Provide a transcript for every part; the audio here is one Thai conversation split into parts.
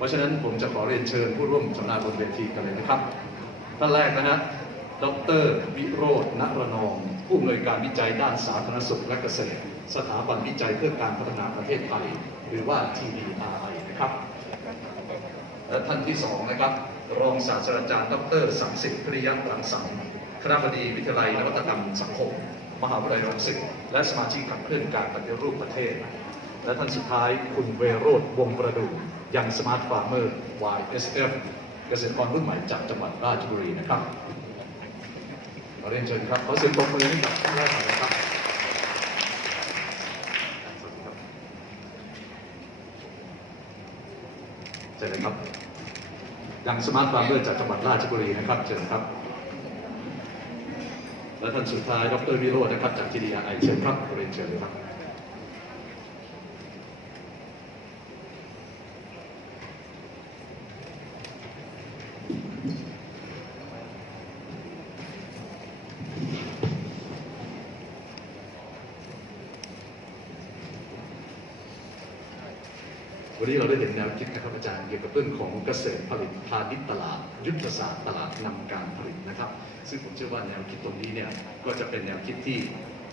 เพราะฉะนั้นผมจะขอเรียนเชิญผู้ร่วมสัมมนาบนเวทีกันเลยนะครับท่านแรกนะฮะดรวิโรจน์ณรนองผู้อำนวยการวิจัยด้านสาธารณสุขและเกษตร สถาบันวิจัยเพื่อการพัฒนาประเทศไทย หรือว่า TDRI นะครับและท่านที่สองนะครับรองศาสตราจารย์ ดรสังสิทธิ์พริยรังสรรค์คณะบดีวิทยาลัยนวัตกรรมสังคม มหาวิทยาลัยรังสิตและสมาชิกขับเคลื่อนการปฏิรูปประเทศ และท่านสุดท้ายคุณเวโรธวงประดูยังสมาร์ทฟาร์มเมอร์ YSF เกษตรกรรุ่นใหม่จากจังหวัดราชบุรีนะครับขอเรียนเชิญครับขอเสียงปรบมือให้กับท่านแรกหน่อยนะครับสวัสดีครับเชิญเลยครับยังสมาร์ทฟาร์มเมอร์จากจังหวัดราชบุรีนะครับเชิญครับและท่านสุดท้ายดรวิโรจน์นะครับจาก TDI เชิญครับเรียนเชิญเลยครับ วันนี้เราได้เห็นแนวคิดนะครับอาจารย์เกี่ยวกับเรื่อง ของเกษตรผลิตพาณิชย์ตลาด ยุทธศาสตร์ตลาดนำการผลิตนะครับ ซึ่งผมเชื่อว่าแนวคิดตรงนี้เนี่ยก็จะเป็นแนวคิดที่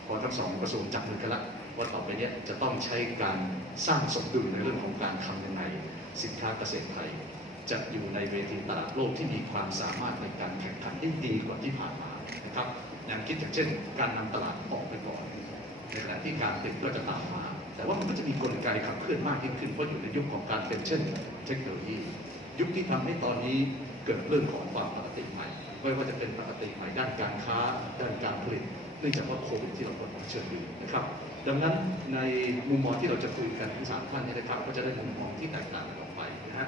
พอทั้งสองกระทรวงจับมือกันละว่าต่อไปเนี้จะต้องใช้การสร้างสมดุลในเรื่องของการทำยังไงสินค้าเกษตรไทย จะอยู่ในเวทีตลาดโลกที่มีความสามารถในการแข่งขันได้ดีกว่าที่ผ่านมานะครับแนวคิดอย่างเช่น การนำตลาดออกไปก่อนในขณะที่การผลิตก็จะตามมา มีกลไกขับเคลื่อนมากยิ่งขึ้นเพราะอยู่ในยุคของการเป็นเช่นเทคโนโลยี ยุคที่ทำให้ตอนนี้เกิดเรื่องของความปกติใหม่ ไม่ว่าจะเป็นปกติใหม่ด้านการค้า ด้านการผลิตเนื่องจากว่าโควิดที่เรากำลังเชิญอยู่นะครับ ดังนั้นในมุมมองที่เราจะคุยกันทั้งสามท่านเนยนะครับก็จะได้มุมมองที่แตกต่างออกไปนะฮะ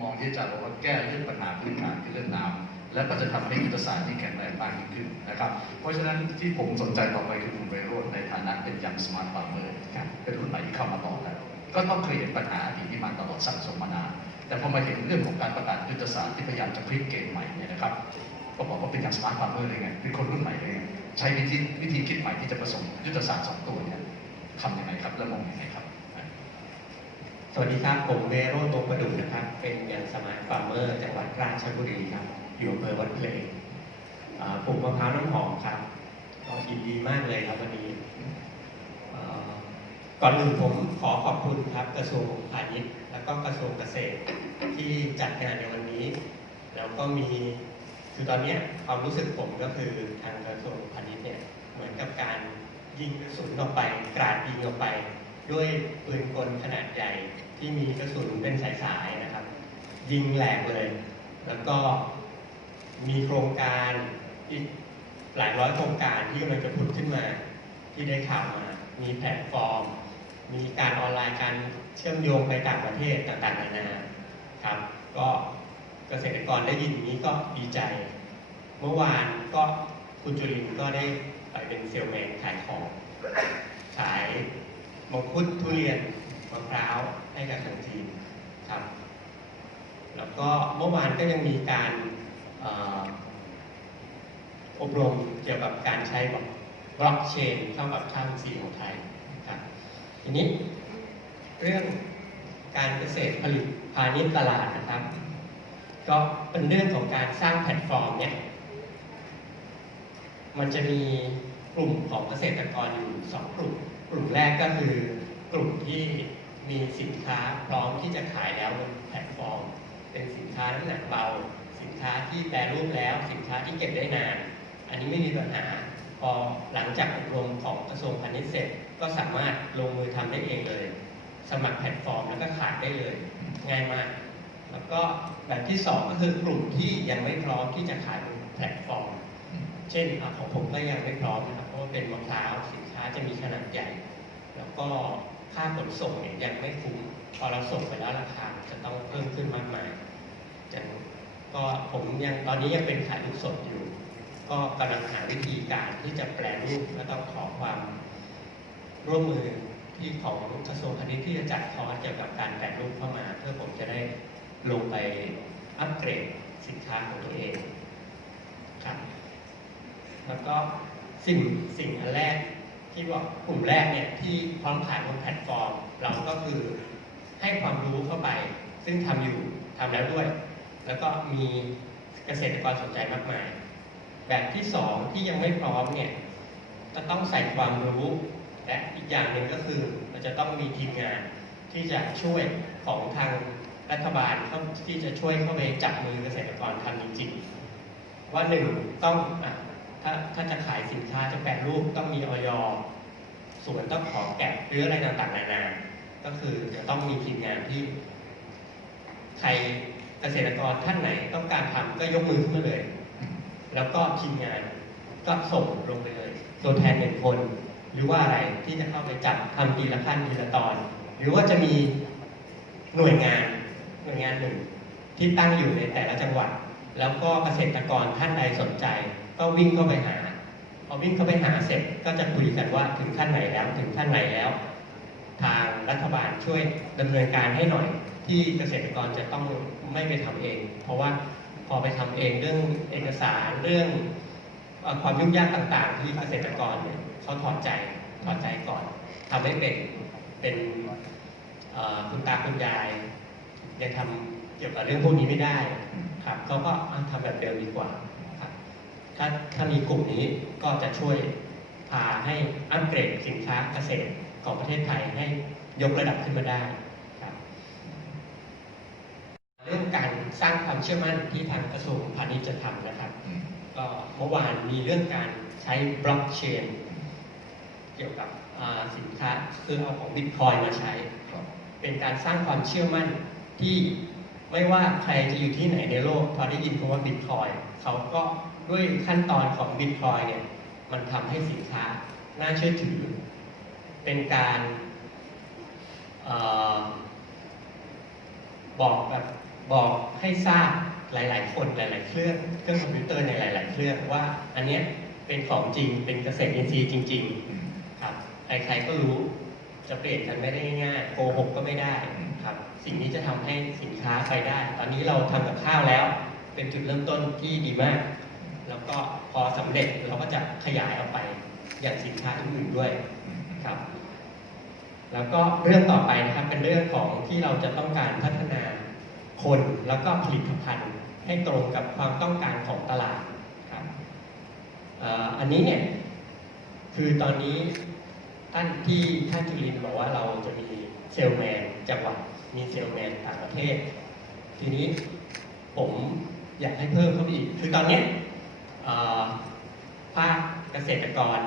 มองที่จารย์บอกว่าแก้เรื่องปัญหาพื้นฐานคือเรื่องน้ำ และก็จะทำให้ยุทธศาสตร์ที่แข็งแรงมากยิ่งขึ้นนะครับ เพราะฉะนั้นที่ผมสนใจต่อไปคือคุณไวโรจน์ในฐานะเป็นยังสมาร์ทฟาร์มเมอร์เป็นรุ่นใหม่ที่เข้ามาต่อแล้วก็ต้องเคลียร์ปัญหาอดีตที่มาตลอดสั่งสมมานานแต่พอมาเห็นเรื่องของการประกาศยุทธศาสตร์ที่พยายามจะพลิกเกมใหม่เนี่ยนะครับก็บอกว่าเป็นยังสมาร์ทฟาร์มเมอร์เลยไงเป็นคนรุ่นใหม่เลยใช้วิธีวิธีคิดใหม่ที่จะผสมยุทธศาสตร์สองตัวเนี่ยทำยังไงครับและมองยังไงครับสวัสดีครับผมเวโรจน์วงประดุนะครับ เป็นยังสมาร์ทฟาร์มเมอร์จังหวัดราชบุรีครับ อยู่อำเภอวัดเพลงอ่าปลูกมะพร้าวน้ำหอมครับก็ยินดีมากเลยครับวันนี้ก่อนอื่นผมขอขอบคุณครับกระทรวงพาณิชย์ แล้วก็กระทรวงเกษตรที่จัดงานในวันนี้ แล้วก็มีคือตอนนี้ความรู้สึกผมก็คือทางกระทรวงพาณิชย์เนี่ยเหมือนกับการยิงกระสุนออกไปกราดยิงออกไป ด้วยปืนกลขนาดใหญ่ที่มีกระสุนเป็นสายๆนะครับ ยิงแหลกเลย แล้วก็ มีโครงการอีกหลายร้อยโครงการที่กำลังจะผุดขึ้นมา ที่ได้ข่าวมา มีแพลตฟอร์ม มีการออนไลน์การเชื่อมโยงไปต่างประเทศต่างๆนานาครับ ก็เกษตรกรได้ยินนี้ก็ดีใจ เมื่อวานก็คุณจุลินก็ได้ไปเป็นเซลแมนขายของ ขายมังคุดทุเรียนมะพร้าวให้กับทางจีนครับ แล้วก็เมื่อวานก็ยังมีการ อบรมเกี่ยวกับการใช้บล็อกเชนเข้ากับช่างสีของไทยครับทีนี้เรื่องการเกษตรผลิตพาณิชย์ตลาดนะครับ ก็เป็นเรื่องของการสร้างแพลตฟอร์มเนี่ยมันจะมีกลุ่มของเกษตรกรอยู่สองกลุ่ม กลุ่มแรกก็คือกลุ่มที่มีสินค้าพร้อมที่จะขายแล้วบนแพลตฟอร์ม เป็นสินค้าน้ำหนักเบา สินค้าที่แปรรูปแล้วสินค้าที่เก็บได้นาน อันนี้ไม่มีปัญหาพอหลังจากอบรมของกระทรวงพาณิชย์เสร็จ ก็สามารถลงมือทำได้เองเลย สมัครแพลตฟอร์มแล้วก็ขายได้เลย ง่ายมาก แล้วก็แบบที่สองก็คือกลุ่มที่ยังไม่พร้อมที่จะขายบนแพลตฟอร์ม เช่นของผมก็ยังไม่พร้อมนะครับเพราะว่าเป็นมะพร้าวสินค้าจะมีขนาดใหญ่ แล้วก็ค่าขนส่งเนี่ยยังไม่คุ้มพอเราส่งไปแล้วราคาจะต้องเพิ่มขึ้นมากมายจัง ก็ผมยังตอนนี้ยังเป็นขายลูกสดอยู่ ก็กำลังหาวิธีการที่จะแปลรูปและต้องขอความร่วมมือที่ของกระทรวงพาณิชย์ที่จะจัดคอร์สเกี่ยวกับการแปลรูปเข้ามา เพื่อผมจะได้ลงไปอัปเกรดสินค้าของตัวเองครับแล้วก็สิ่งสิ่งอันแรกที่ว่ากลุ่มแรกเนี่ยที่พร้อมขายบนแพลตฟอร์ม เราก็คือให้ความรู้เข้าไป ซึ่งทำอยู่ทำแล้วด้วย แล้วก็มีเกษตรกรสนใจมากมาย แบบที่สองที่ยังไม่พร้อมเนี่ยจะต้องใส่ความรู้ และอีกอย่างหนึ่งก็คือเราจะต้องมีทีมงานที่จะช่วยของทางรัฐบาลที่จะช่วยเข้าไปจับมือเกษตรกรทำจริงๆว่าหนึ่งต้องอถ้าถ้าจะขายสินค้าจะแปรรูปต้องมีออยส่วนต้องขอแกะหรืออะไรต่างๆนานา ก็คือจะต้องมีทีมงานที่ ใคร เกษตรกรท่านไหนต้องการทำก็ยกมือขึ้นมาเลย แล้วก็ทีมงานก็ส่งลงไปเลย ตัวแทนหนึ่งคน หรือว่าอะไรที่จะเข้าไปจัดทำทีละขั้นทีละตอน หรือว่าจะมีหน่วยงานหน่วยงานหนึ่งที่ตั้งอยู่ในแต่ละจังหวัด แล้วก็เกษตรกรท่านใดสนใจ ก็วิ่งเข้าไปหาพอวิ่งเข้าไปหาเสร็จก็จะคุยกันว่าถึงขั้นไหนแล้วถึงขั้นไหนแล้ว ทางรัฐบาลช่วยดำเนินการให้หน่อย ที่เกษตรกรจะต้องไม่ไปทำเอง เพราะว่าพอไปทำเองเรื่องเอกสารเรื่องความยุ่งยากต่างๆ ที่เกษตรกรเนี่ยเขาถอดใจถอดใจก่อนทำให้เป็นเป็นคุณตาคุณยายยังทำเกี่ยวกับเรื่องพวกนี้ไม่ได้ครับเขาก็อะทำแบบเดิมดีกว่าครับถ้าถ้ามีกลุ่มนี้ก็จะช่วยพาให้อัปเกรดสินค้าเกษตร ของประเทศไทยให้ยกระดับขึ้นมาได้ครับเรื่องการสร้างความเชื่อมั่นที่ทางกระทรวงพาณิชย์จะทำนะครับอืมก็เมื่อวานมีเรื่องการใช้บล็อกเชนเกี่ยวกับอ่าสินค้าคือเอาของบิตคอยมาใช้ครับเป็นการสร้างความเชื่อมั่นที่ไม่ว่าใครจะอยู่ที่ไหนในโลกพอได้ยินคำว่าบิตคอยเขาก็ด้วยขั้นตอนของบิตคอยเนี่ยมันทำให้สินค้าน่าเชื่อถือ เป็นการออบอกแบบบอกให้ทราบหลาย ๆ คนหลาย ๆ เครื่องเครื่องคอมพิวเตอร์ในหลาย ๆ เครื่องว่า อันเนี้ยเป็นของจริงเป็นเกษตรอินทรีย์จริง ๆ ครับใคร ๆ ก็รู้จะเปลี่ยนกันไม่ได้ง่ายโกหกก็ไม่ได้ครับ สิ่งนี้จะทำให้สินค้าไปได้ ตอนนี้เราทำกับข้าวแล้ว เป็นจุดเริ่มต้นที่ดีมาก แล้วก็พอสำเร็จเราก็จะขยายออกไปอย่างสินค้าอื่นๆด้วย ครับ แล้วก็เรื่องต่อไปนะครับเป็นเรื่องของที่เราจะต้องการพัฒนาคนแล้วก็ผลิตภัณฑ์ให้ตรงกับความต้องการของตลาดครับอันนี้เนี่ยคือตอนนี้ท่านที่ท่านจุลินบอกว่าเราจะมีเซลแมนจังหวัดมีเซลแมนต่างประเทศ ทีนี้ผมอยากให้เพิ่มเข้าไปอีก คือตอนนี้ภาคเกษตรกร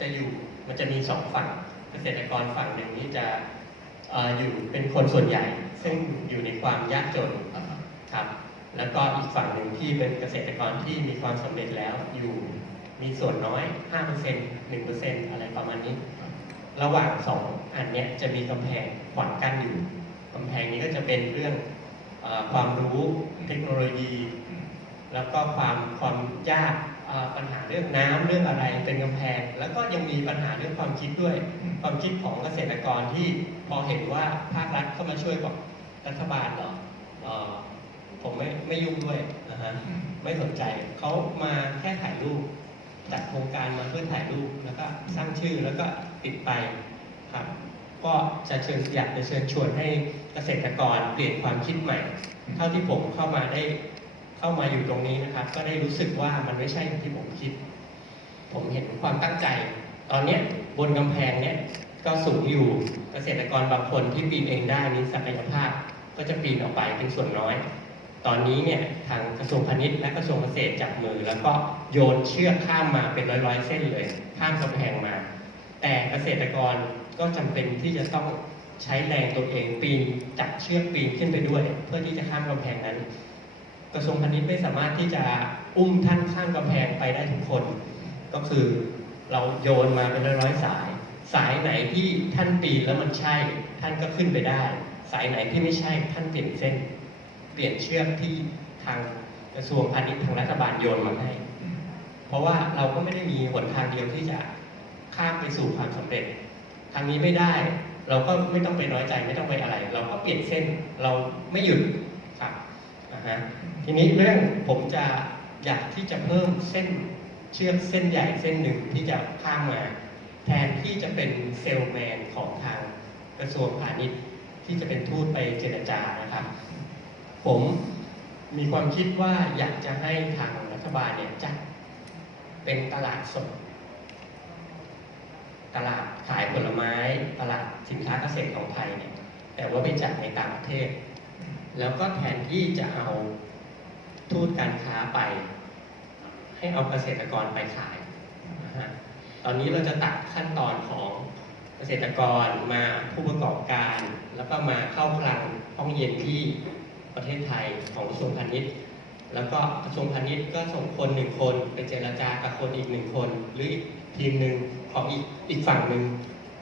จะอยู่ มันจะมีสองฝั่งเกษตรกรฝั่งหนึ่งที่จะออยู่เป็นคนส่วนใหญ่ ซึ่งอยู่ในความยากจนครับ แล้วก็อีกฝั่งหนึ่งที่เป็นเกษตรกรที่มีความสำเร็จแล้วอยู่มีส่วนน้อย 5% 1%อะไรประมาณนี้ ระหว่างสองอันเนี้ยจะมีกำแพงขวางกั้นอยู่กำแพงนี้ก็จะเป็นเรื่องอความรู้เทคโนโลยี แล้วก็ความความยาก ปัญหาเรื่องน้ำเรื่องอะไรเป็นกำแพง แล้วก็ยังมีปัญหาเรื่องความคิดด้วยอืมความคิดของเกษตรกรที่พอเห็นว่าภาครัฐเข้ามาช่วยบอกรัฐบาลเหรอเอ่อผมไม่ไม่ยุ่งด้วยนะฮะอืมไม่สนใจเขามาแค่ถ่ายรูปจัดโครงการมาเพื่อถ่ายรูปแล้วก็สร้างชื่อแล้วก็ปิดไปครับก็จะเชิญอยากจะเชิญชวนให้เกษตรกรเปลี่ยนความคิดใหม่ เท่าที่ผมเข้ามาได้ เข้ามาอยู่ตรงนี้นะครับ ก็ได้รู้สึกว่ามันไม่ใช่ที่ผมคิด ผมเห็นความตั้งใจ ตอนเนี้ยบนกำแพงเนี้ยก็สูงอยู่เกษตรกรบางคนที่ปีนเองได้มีศักยภาพก็จะปีนออกไปเป็นส่วนน้อย ตอนนี้เนี่ยทางกระทรวงพาณิชย์และกระทรวงเกษตรจับมือ แล้วก็โยนเชือกข้ามมาเป็นร้อยๆ เส้นเลยข้ามกำแพงมา แต่เกษตรกรก็จำเป็นที่จะต้องใช้แรงตัวเองปีนจับเชือกปีนขึ้นไปด้วย เพื่อที่จะข้ามกำแพงนั้น กระทรวงพาณิชย์ไม่สามารถที่จะอุ้มท่านข้ามกำแพงไปได้ทุกคน ก็คือเราโยนมาเป็นร้อยสาย สายไหนที่ท่านปีนแล้วมันใช่ ท่านก็ขึ้นไปได้ สายไหนที่ไม่ใช่ท่านเปลี่ยนเส้น เปลี่ยนเชือกที่ทางกระทรวงพาณิชย์ทางรัฐบาลโยนมาให้ เพราะว่าเราก็ไม่ได้มีหนทางเดียวที่จะข้ามไปสู่ความสำเร็จ ทางนี้ไม่ได้ เราก็ไม่ต้องไปน้อยใจไม่ต้องไปอะไร เราก็เปลี่ยนเส้น เราไม่หยุด นะทีนี้เรื่องผมจะอยากที่จะเพิ่มเส้นเชือกเส้นใหญ่เส้นหนึ่งที่จะข้ามมา แทนที่จะเป็นเซลแมนของทางกระทรวงพาณิชย์ ที่จะเป็นทูตไปเจรจานะครับผผมมีความคิดว่าอยากจะให้ทางรัฐบาลเนี่ยจัดเป็นตลาดสดตลาดขายผลไม้ ตลาดสินค้าเกษตรของไทยเนี่ยแต่ว่าไปจัดในต่างประเทศ แล้วก็แทนที่จะเอาทูตการค้าไป ให้เอาเกษตรกรไปขายตอนนี้เราจะตัดขั้นตอนของเกษตรกรมาผู้ประกอบการ แล้วก็มาเข้าคลังห้องเย็นที่ประเทศไทยของกระทรวงพาณิชย์ แล้วก็กระทรวงพาณิชย์ก็ส่งคนหนึ่งคนไปเจรจากับคนอีกหนึ่งคน หรืออีกทีมหนึ่งของอีกอีกฝั่งหนึ่ง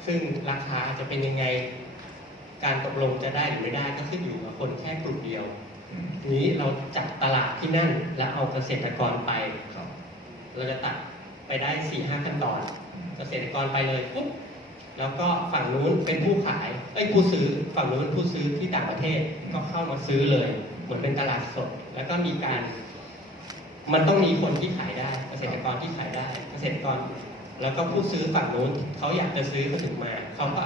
ซึ่งราคาจะเป็นยังไง การตกลงจะได้หรือไม่ได้ก็ขึ้นอยู่กับคนแค่กลุ่มเดียว นี้เราจัดตลาดที่นั่นแล้วเอาเกษตรกรไป เราจะตัดไปได้สี่ห้าขั้นตอน เกษตรกรไปเลยปุ๊บแล้วก็ฝั่งนู้นเป็นผู้ขายไอ้ยผู้ซื้อฝั่งนู้นผู้ซื้อที่ต่างประเทศก็เข้ามาซื้อเลย เหมือนเป็นตลาดสด แล้วก็มีการ มันต้องมีคนที่ขายได้ เกษตรกรที่ขายได้ เกษตรกร แล้วก็ผู้ซื้อฝั่งนู้นเขาอยากจะซื้อเขาถึงมาเขาก็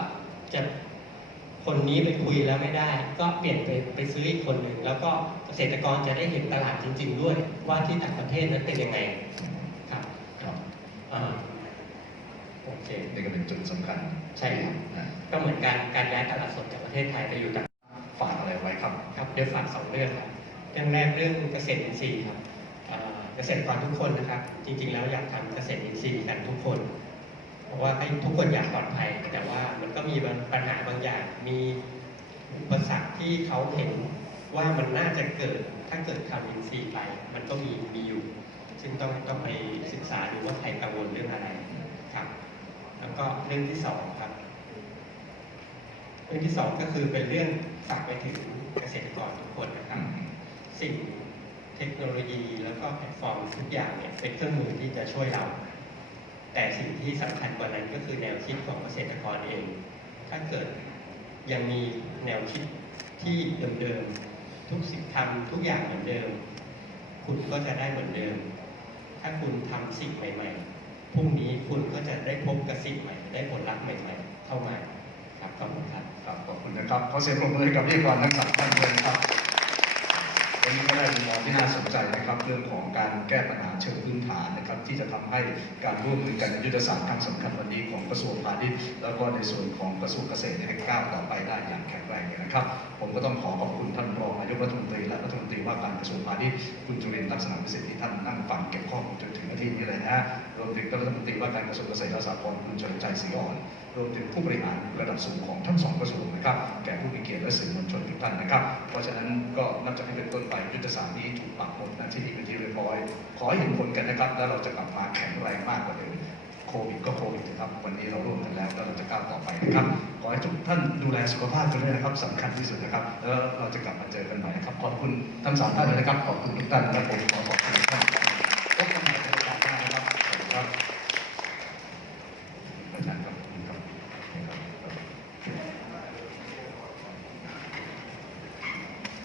จะ คนนี้ไปคุยแล้วไม่ได้ ก็เปลี่ยนไปไปซื้ออีกคนหนึ่งแล้วก็เกษตรกรจะได้เห็นตลาดจริง ๆ ด้วยว่าที่ต่างประเทศนั้นเป็นยังไงครับครับอ่าโอเคนี่ก็เป็นจุดสำคัญใช่ครับนะก็เหมือนการการย้ายตลาดสดจากประเทศไทยไปอยู่ต่างฝากอะไรไว้ครับครับเดี๋ยวฝากสองเรื่องครับเรื่องแรกเรื่องเกษตรอินทรีย์ครับเอ่อเกษตรกรทุกคนนะครับ จริง ๆ แล้วอยากทำเกษตรอินทรีย์กันทุกคนเพ ราะว่าให้ทุกคนอยากปลอดภัย แต่ว่ามันก็มีปัญหาบางอย่าง มีอุปสรรคที่เขาเห็นว่ามันน่าจะเกิดถ้าเกิดทำอินทรีไป มันก็มีมีอยู่ ซึ่งต้องต้องไปศึกษาดูว่าใครกังวลเรื่องอะไรครับ แล้วก็เรื่องที่สองครับ เรื่องที่สองก็คือเป็นเรื่องฝากไปถึงเกษตรกรทุกคนนะครับ สิ่งเทคโนโลยีแล้วก็แพลตฟอร์มทุกอย่างเนี่ยเป็นเครื่องมือที่จะช่วยเรา แต่สิ่งที่สำคัญกว่านั้นก็คือแนวคิดของเกษตรกรเอง ถ้าเกิดยังมีแนวคิดที่เดิมๆทุกสิ่งทำทุกอย่างเหมือนเดิม คุณก็จะได้เหมือนเดิม ถ้าคุณทำสิ่งใหม่ ๆพรุ่งนี้คุณก็จะได้พบกับสิ่งใหม่ ได้ผลลัพธ์ใหม่ ๆ เข้ามาครับขอบคุณครับขอบคุณนะครับขอเสียงปรบมือกับพิธีกรทั้งสามท่านด้วยครับ วันนี้ก็ได้มุมมองที่น่าสนใจนะครับ เรื่องของการแก้ปัญหาเชิงพื้นฐานนะครับ ที่จะทำให้การร่วมมือกันในยุทธศาสตร์ครั้งสำคัญวันนี้ของกระทรวงพาณิชย์แล้วก็ในส่วนของกระทรวงเกษตรให้ก้าวต่อไปได้อย่างแข็งแรงนะครับ ผมก็ต้องขอขอบคุณท่านรองนายกรัฐมนตรีและรัฐมนตรีว่าการกระทรวงพาณิชย์คุณจุรินร์ลักษณะวิสิทธิ์ที่ท่านนั่งฟังเก็บข้อมูลจนถึงนาทีนี้เลยนะฮะรวมถึงรัฐมนตรีว่าการกระทรวงเกษตรและสหกรณ์คุณเฉลิมชัยศรีอ่อน รวมถึงผู้บริหารระดับสูงของทั้งสองกระทรวงนะครับแก่ผู้มีเกียรติและสื่อมวลชนทุกท่านนะครับ เพราะฉะนั้นก็นับจากนี้เป็นต้นไปยุทธศาสตร์นี้ถูกปักหมุดหน้าที่นี้เป็นที่เรียบร้อย ขอเห็นผลกันนะครับ แล้วเราจะกลับมาแข็งแรงมากกว่าเดิมโควิดก็โควิดนะครับ วันนี้เราร่วมกันแล้วแล้วเราจะก้าวต่อไปนะครับ ขอให้ทุกท่านดูแลสุขภาพกันด้วยนะครับสำคัญที่สุดนะครับ แล้วเราจะกลับมาเจอกันใหม่นะครับขอบคุณทั้งสามท่านเลยนะครับขอบคุณทุกท่านและผมขอขอบคุณท่าน